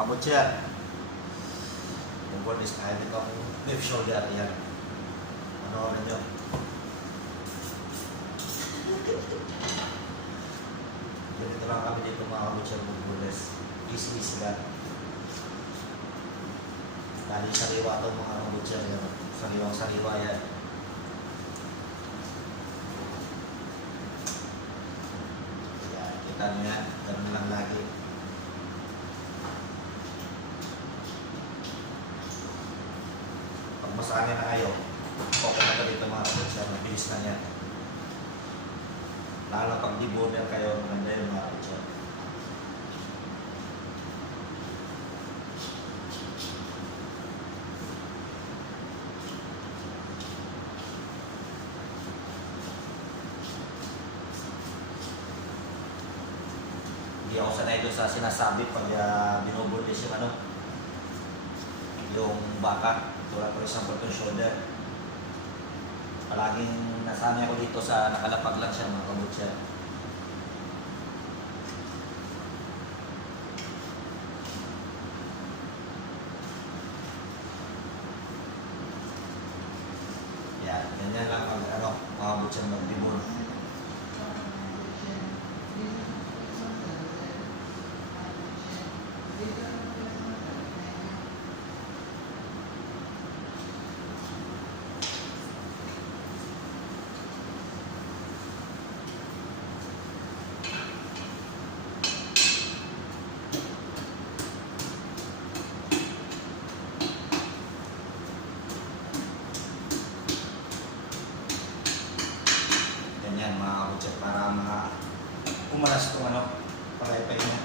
kabutya. Yung board is kahit ito ang left shoulder. Yan. Ano nyo? Ganito lang kami dito mga kabutya. Bugbules. Easy lang. Dali sariwa itong mga kabutya. Sariwang-sariwa yan. Yan. Kita nyo yan. Ganun lang lagi. Pag masanay na kayo, okay na ka dito mga kabutya. Mabilis na yan. Lalo pag deboner kayo, maganda yung mga kabutya. Hindi ako sanay doon sa sinasabi pag binubulis yung yung baka, tulad for example yung shoulder. Palaging nasanay ako dito sa nakalapag lang siya mga kabutya. Yan, ganyan lang pag mga kabutya mag-debone. Ganyan mga kabutya para umalas itong palay-pay niya.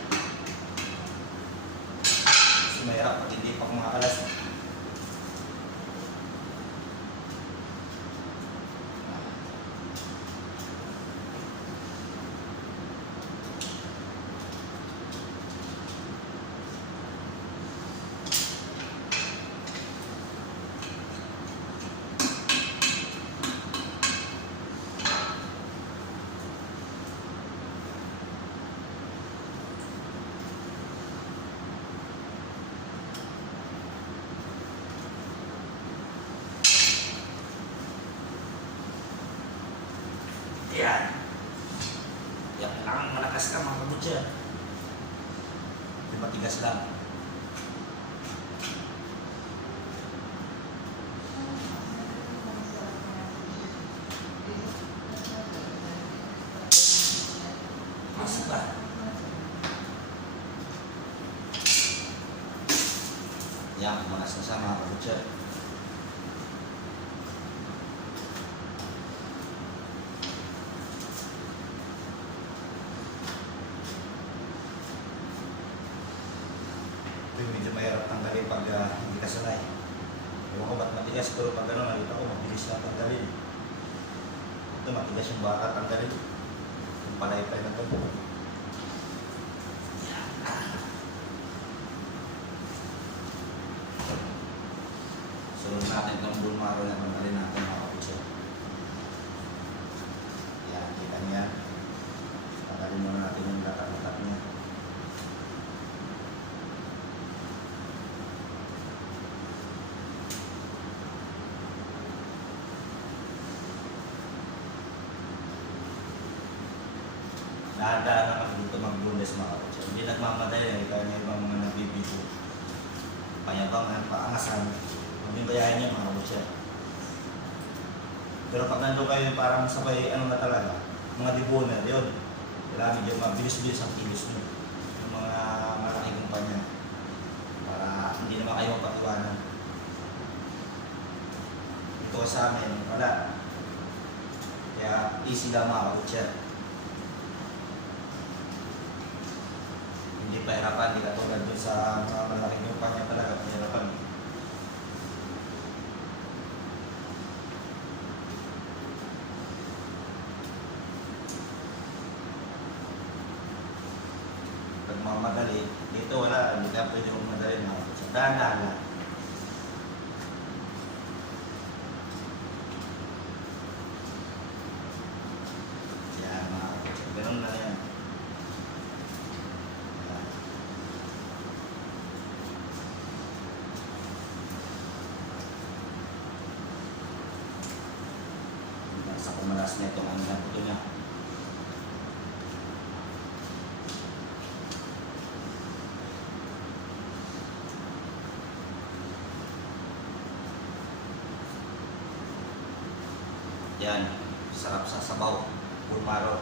Kasi mahirap pag hindi pa kumakalas. Yan. Yan, kailangan malakas ka mga kabutya. Di matigas lang. Mas ba? Yan, malas na sa mga kabutya. Ito medyo mahirap tanggalin pag hindi ka sanay. Ewan ko ba't matigas, pero pag gano'n, nakita ko mabilis na tanggalin. Ito matigas yung bata tanggalin. Yung palay-pay na ito. Sunod natin itong bulmaro na tanggalin natin mga kabutya. Yan, kita niya. Tanggalin muna natin yung lakat-lakat niya. Dahan-dahan na kasi dito mag-bundes mga kabutya. Hindi nagmamadali, kaya may ibang mga nabibito. Payabangan, paangasan. Huwag yung gayahin niya mga kabutya. Pero pag nandun kayo parang sabay na talaga, mga deboner, yun. Kailangan medyo mabilis-bilis ang kilos nyo. Yung mga malaking kumpanya. Para hindi naman kayo mapatiwanan. Ito sa amin, wala. Kaya easy lang mga kabutya. Hindi pahirapan, hindi katulad dun sa mga malaking kumpanya talaga, pahirapan. Pag mamadali, dito wala, hindi ka pwede magmadali mga kabutya. Dahan-dahan lang. Ganun na yan. itaas niya itong ano na buto niya. Yan, sarap sa sabaw, pulmaro.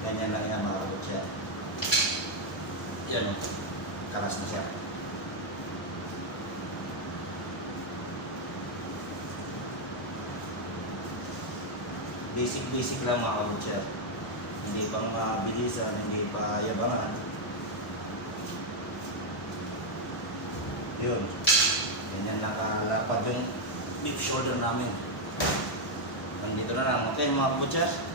Ganyan lang yan, mga kabutya. Yan o, kalas na siya. Basic lang mga kabutya. Hindi pang mabilisan, hindi pa yabangan. Yun. Ganyan lang kalapad yung beef shoulder namin. Nandito na lang. Okay mga kabutya.